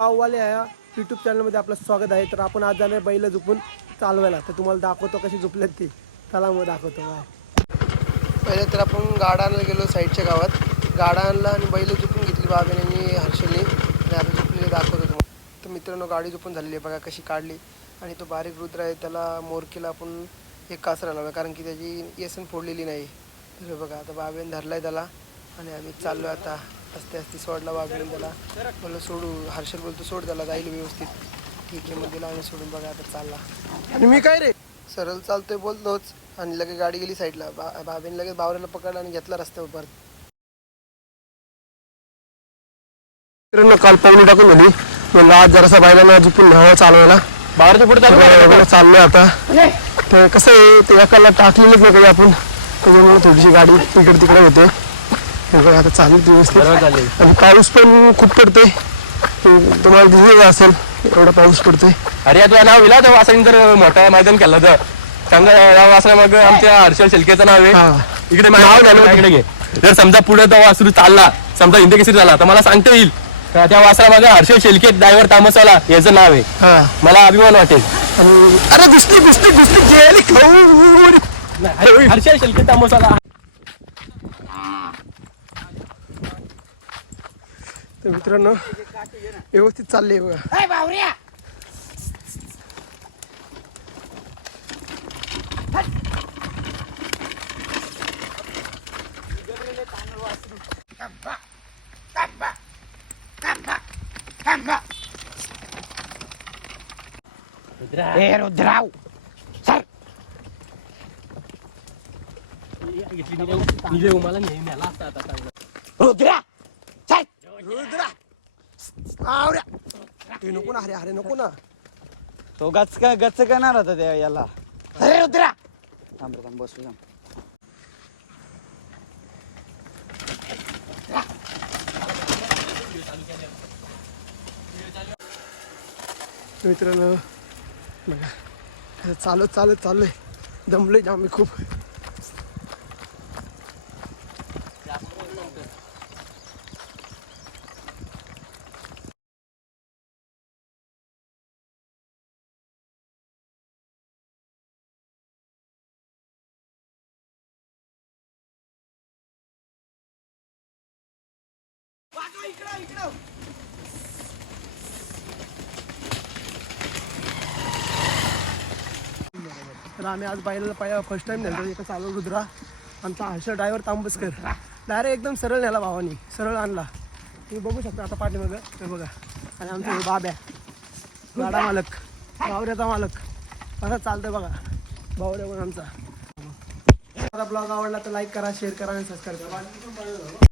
गाववाले या यूट्यूब चॅनलमध्ये आपलं स्वागत आहे. तर आपण आज जाणार बैल झुपून चालवायला. तर तुम्हाला दाखवतो कशी झुपलेत ते. चला मग दाखवतो. काय पहिले तर आपण गाडा गेलो साईडच्या गावात. गाडा आणि बैल झुपून घेतली बाबेने आणि हर्षलने. आणि आता झुपलेले दाखवतो तुम्हाला. तर मित्रांनो गाडी झुपून झालेली आहे. बघा कशी काढली. आणि तो बारीक रुद्र आहे. त्याला मोरकीला आपण एक कासरा लावला कारण की त्याची येसन फोडलेली नाही. तर बघा आता बाबेने आहे त्याला. आणि आम्ही चाललो आता. असते असते सोडला बाबेने त्याला बोललो सोडू. हर्षल बोलतो सोड त्याला जाईल व्यवस्थित. ठीक आहे मग दिला आणि सोडून बघा आता चालला. आणि मी काय रे? सरळ चालतोय बोलतोच. आणि लगेच गाडी गेली साईडला. बा बाबेने लगेच बावऱ्याला पकडला आणि घेतला रस्त्यावर परत. काल पाऊल टाकून झाली म्हणलं आज जरासा बायला झुपून न्यावं चालवायला. बाहेरच्या पुढे चाललोय आता. तर कसं आहे ते एकाला टाकलेलंच नाही कधी आपण. त्याच्यामुळे थोडीशी गाडी इकडे तिकडे होते. बघा आता चालू व्यवस्थित आणि पाऊस पण खूप पडतोय. ते तुम्हाला दिसत असेल एवढा पाऊस पडतोय. अरे तुझं नाव विला तर वासनी तर मोठा मैदान केलं तर समजा या वासना मग आमच्या हर्षल शेलकेचं नाव. आहे. इकडे नाव झालं इकडे घे. जर समजा पुढे तो वासरू चालला समजा हिंदी केसरी झाला तर मला सांगता येईल. त्या वासरा माझा हर्षल शेलके ड्रायव्हर तामसवाला याचं नाव आहे. मला अभिमान वाटेल. अरे घुसली घुसली घुसली गेली हर्षल शेलके तामसवाला तर मित्रांनो व्यवस्थित चालले बघा. ए रुद्राव! सर! मला नेहमी आला असता आता. चांगलं. रुद्रा! रुद्रा आवड्या ते नको ना अरे अरे नको ना तो गच का गच करणार होता त्या याला. अरे रुद्रा थांब रे, थांब बसू थांब. तर मित्रांनो बघा चालत चालत चाललोय. दमलोय जाम तर आम्ही आज पाहिलेलं पाहिजे फर्स्ट टाइम नेलं इथं चालू रुद्रा. आमचा हर्ष ड्रायव्हर तांबसकर. डायरेक्ट एकदम सरळ नेला भावानी सरळ आणला. तुम्ही बघू शकता आता पाठीमागं. ते बघा. आणि आमचा बाब्या. गाडा मालक. बावऱ्याचा मालक. असं चालतंय बघा. बावऱ्या पण आमचा. ब्लॉग आवडला तर लाईक करा शेअर करा आणि सबस्क्राईब करा.